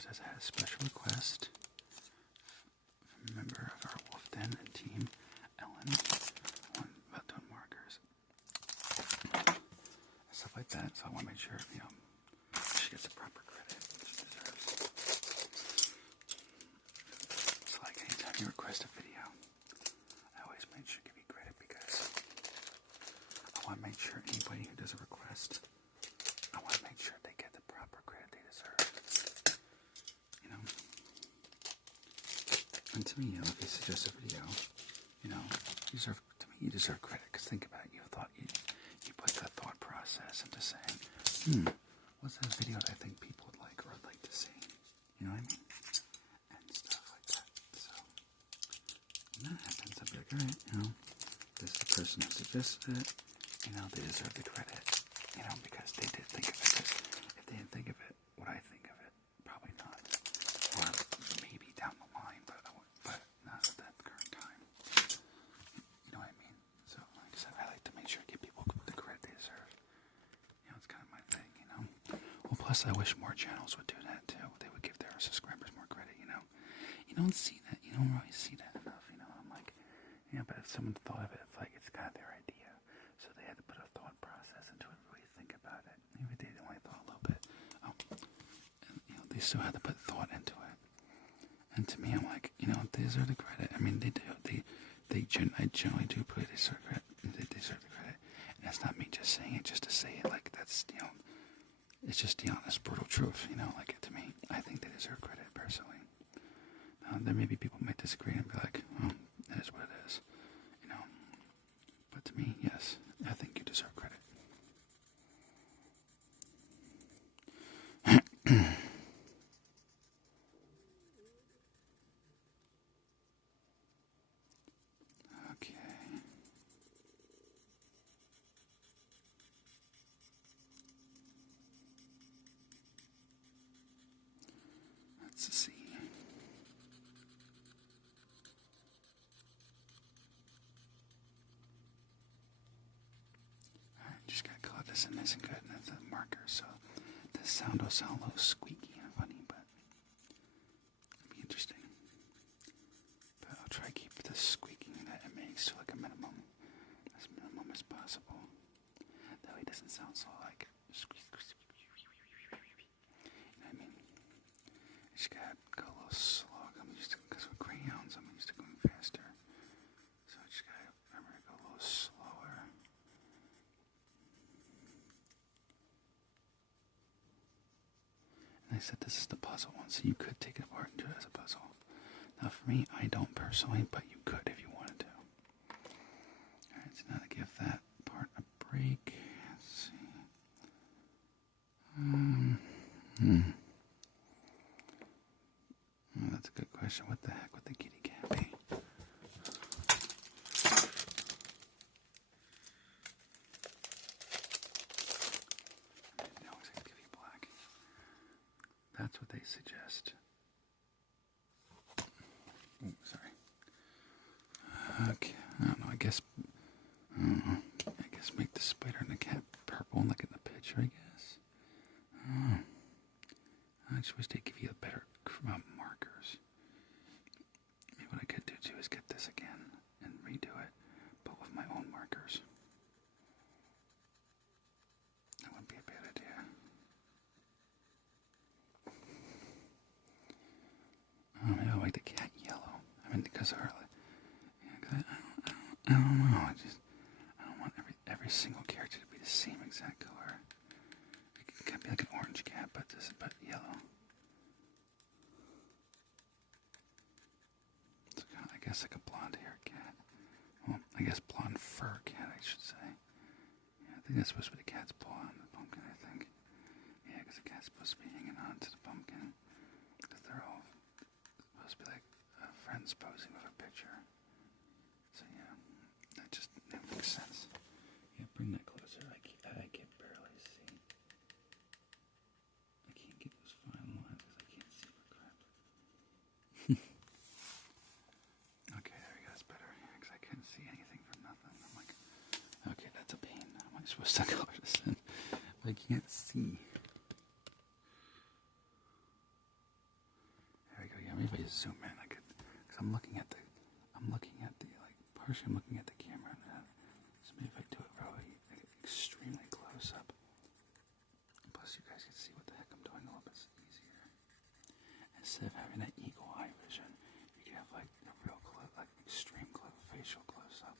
markers as a special request from a member of our Wolf Den and team, Ellen, on about doing markers and stuff like that. So I want to make sure, she gets the proper credit she deserves. It's like anytime you request a video, I always make sure to give you credit because I want to make sure anybody who does a request, I want to make sure they get the proper credit they deserve. And to me, if you suggest a video, you deserve credit. Because think about it, you put the thought process into saying, what's that video that I think people would like or would like to see? You know what I mean? And stuff like that. So when that happens, I'll be like, alright, this is the person who suggested it. They deserve the credit. Because they did think of it. Because if they didn't think of it, would I think of it? Probably not. Or maybe down the line, but not at that current time. You know what I mean? So, like I said, I like to make sure to give people the credit they deserve. It's kind of my thing, Well, plus I wish more channels would do that too. They would give their subscribers more credit, You don't see that. You don't really see that enough, I'm like, but if someone thought of it, it's kind of their idea. So they had to put a thought process into it, really think about it. Maybe they only thought a little bit. And, they still had to put thought into it. And to me, I'm like, they deserve the credit. I mean, they do. I generally do believe they deserve credit. They deserve the credit. And that's not me just saying it just to say it. Like, that's, it's just the honest, brutal truth, to me. I think they deserve credit, personally. There may be people who might disagree and be like, oh, that is what it is, But to me, yes, I think you deserve credit. Okay. Let's see. Alright, just gotta color this in nice and good, and that's a marker, so this sound will sound a little squeaky and funny, but it'll be interesting. But I'll try to keep the squeaking that it makes to like a minimum, as minimum as possible. That way it doesn't sound so like squeak. You know what I mean? You just gotta go a little slow. Because with crayons, I'm used to going faster. So I just gotta remember to go a little slower. And I said this is the puzzle one, so you could take it apart and do it as a puzzle. Now for me, I don't personally, but you could if you wanted to. Alright, so now to give that part a break. Let's see. Oh, that's a good question. What the heck would the kitty cat be? They always have to give you black. That's what they suggest. Oh, sorry. Okay. I don't know. I guess make the spider and the cat purple like in the picture, I guess. I just wish they'd give you better markers. Maybe what I could do too is get this again and redo it, but with my own markers. That wouldn't be a bad idea. Maybe I like the cat yellow. I mean, because of her. I don't know. I don't want every single character to be the same exact color. It can't be like an orange cat, but yellow. So I guess like a blonde-haired cat. Well, I guess blonde fur cat, I should say. Yeah, I think that's supposed to be the cat's paw on the pumpkin, I think. Yeah, because the cat's supposed to be hanging on to the pumpkin. Because they're all supposed to be like friends posing with a picture. So yeah, that makes sense. Yeah, bring that closer. I can barely see. I can't get those fine lines because I can't see for crap. Okay, there we go. That's better. Yeah, because I couldn't see anything for nothing. I'm like, okay, that's a pain. How am I supposed to color this in? I can't see. zoom in. I could, because I'm looking at the like, partially I'm looking at the camera. So maybe if I do it really like, extremely close up. And plus, you guys can see what the heck I'm doing a little bit easier. Instead of having that eagle eye vision, you can have like a real close, like extreme facial close up.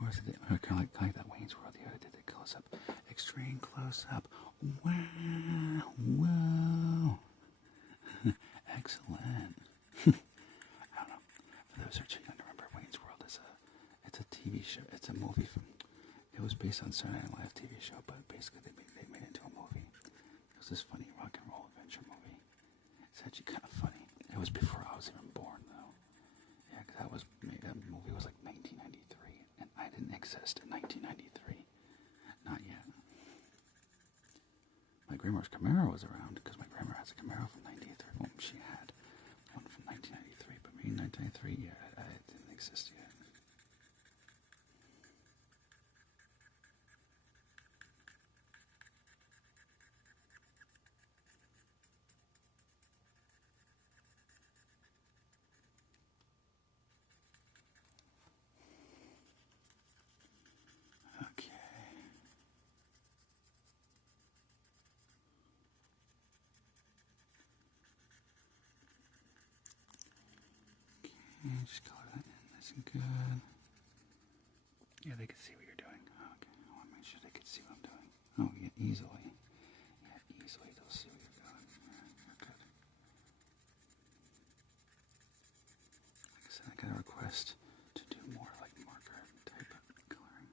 Or is it kind of like that Wayne's World the other did the close up, extreme close up. Wow, whoa, excellent. I don't know. For those who are too young to remember, Wayne's World is it's a TV show. It's a movie it was based on Saturday Night Live TV show, but basically they made it into a movie. It was this funny rock and roll adventure movie. It's actually kind of funny. It was before I was even born, though. Yeah, because that movie was like 1993, and I didn't exist in 1993. Not yet. My grandma's Camaro was around, because my grandma has a Camaro from 1983. Well, she had one from 1993, but me in 1993, yeah, I didn't exist yet. Okay, just color that in nice and good. Yeah, they can see what you're doing. Okay, I want to make sure they can see what I'm doing. Oh, yeah, easily. Yeah, easily they'll see what you're doing. Yeah, you're good. Like I said, I got a request to do more like marker type of coloring.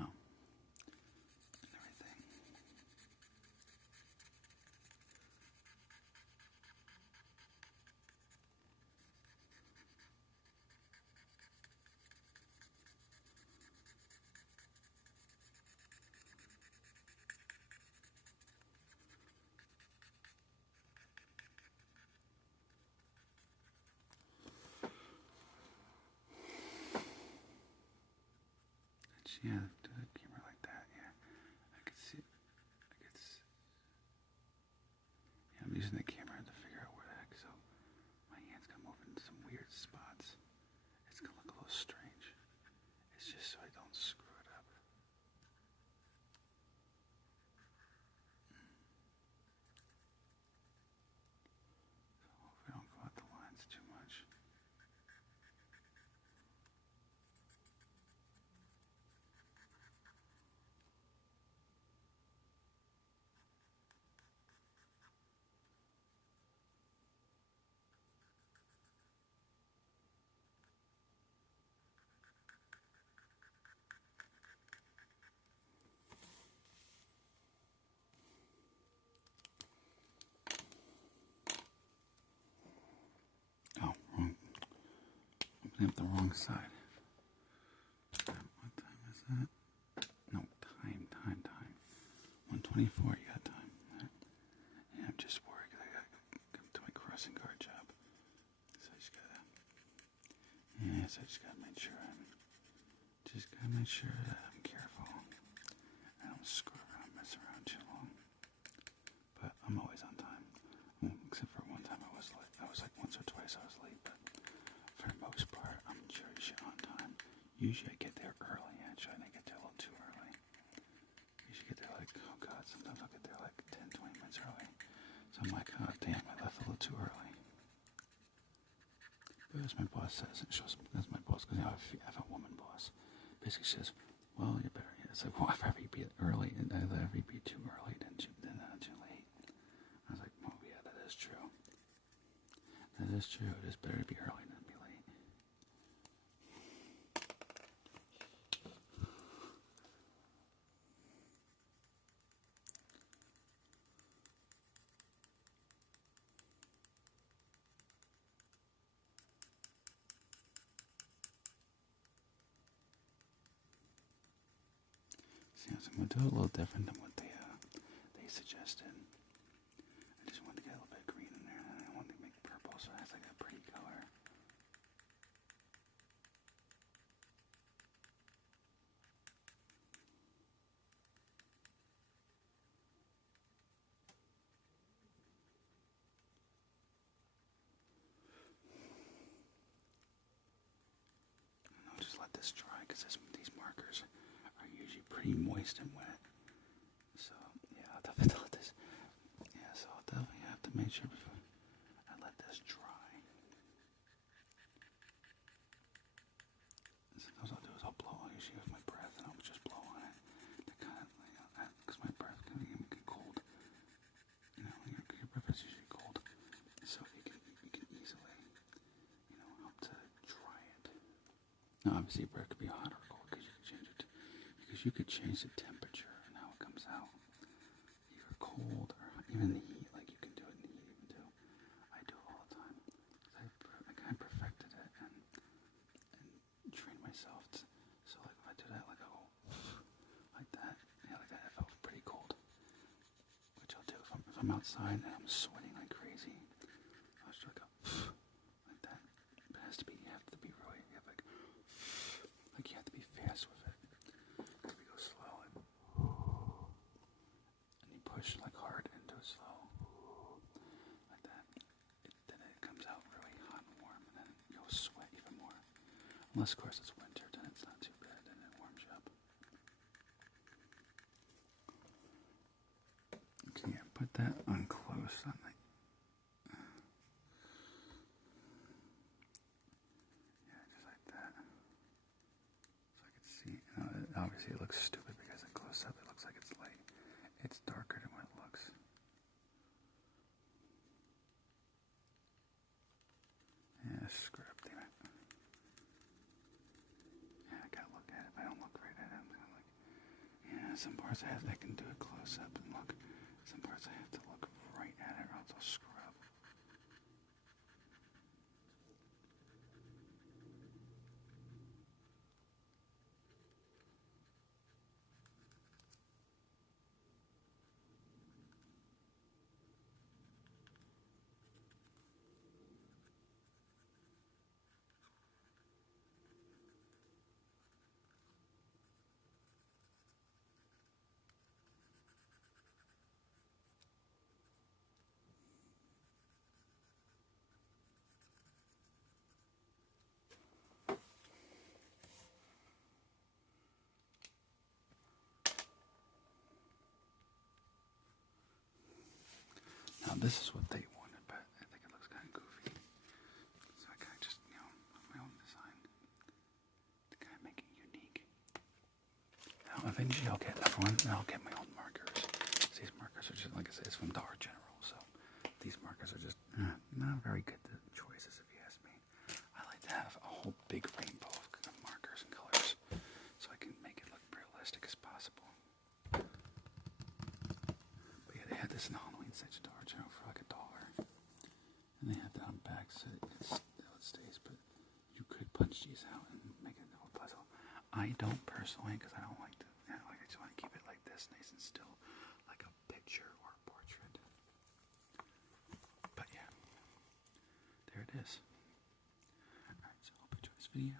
Oh, and everything. Yeah, do the camera like that, yeah. I could see, yeah, I'm using the camera to figure out where the heck, so my hand's gonna move into some weird spots. It's gonna look a little strange. It's just so I don't screw it up. So hopefully I don't go out the lines too much. Oh, wrong. Opening up the wrong side. What time is that? No, time. 1:24, you got time. Right. Yeah, I'm just worried because I got to come to my crossing guard job. So I just gotta make sure that I'm careful. I don't screw around, mess around too long. But I'm always on time. Well, except for one time I was late. I was like once or twice I was late, but for the most part, I'm usually on time. Usually I get there early, actually, and I get there a little too early. Usually get there like, oh God, sometimes I'll get there like 10, 20 minutes early. So I'm like, oh damn, I left a little too early. But as my boss says, that's my boss, because I have a woman boss. Basically she says, well, you better, it's like, well, I'd rather be early, and I'd rather be too early than too late. I was like, well, yeah, that is true. That is true. It is better to be early than be late. So I'm going to do it a little different than what they suggested. I just wanted to get a little bit of green in there, and I wanted to make purple so it has like a pretty color. let this dry because these markers are usually pretty moist and wet. So yeah, I'll definitely let this. Yeah, so I'll definitely have to make sure before I let this dry. Sometimes I'll do is I'll blow usually with my breath, and I'll just blow on it to kind of, because my breath can get cold. You know, your breath is usually cold, so you can easily, help to dry it. Now, obviously, your breath could be hot or cold because you can change it. Because you could change the temperature and how it comes out, either cold or even the heat. Like you can do it in the heat even too. I do it all the time. I kind of perfected it and trained myself to. So like if I do that, like I go like that, like that. It felt pretty cold. Which I'll do if I'm outside and I'm sweating like crazy. I'll just go like that. It has to be. You have to be really. You have like you have to be fast with it. If you go slow and you push like hard and do it slow like that, then it comes out really hot and warm, and then you'll sweat even more. Unless of course it's winter, then it's not too bad, then it warms you up. Okay, yeah, put that on close on my. Yeah, just like that. So I can see. Obviously, it looks stupid because in close up it looks like it's light. It's darker than what it looks. Yeah, screw up, damn it. Yeah, I gotta look at it. If I don't look right at it, I'm kind of like. Yeah, some parts I can do it close up and look. Some parts I have to look right at it or else I'll screw up. Now this is what they wanted, but I think it looks kind of goofy. So I kind of just, my own design to kind of make it unique. Now eventually I'll get another one, and I'll get my own markers. These markers are just, like I said, it's from Dollar General, so these markers are just not very good choices if you ask me. I like to have a whole big rainbow of markers and colors so I can make it look realistic as possible. But yeah, they had this in the Halloween section Dollar General for like $1. And they have that on back so it stays, but you could punch these out and make it a whole puzzle. I don't personally, because I don't like to, I just want to keep it like this, nice and still, like a picture or a portrait. But yeah, there it is. Alright, so I hope you enjoyed this video.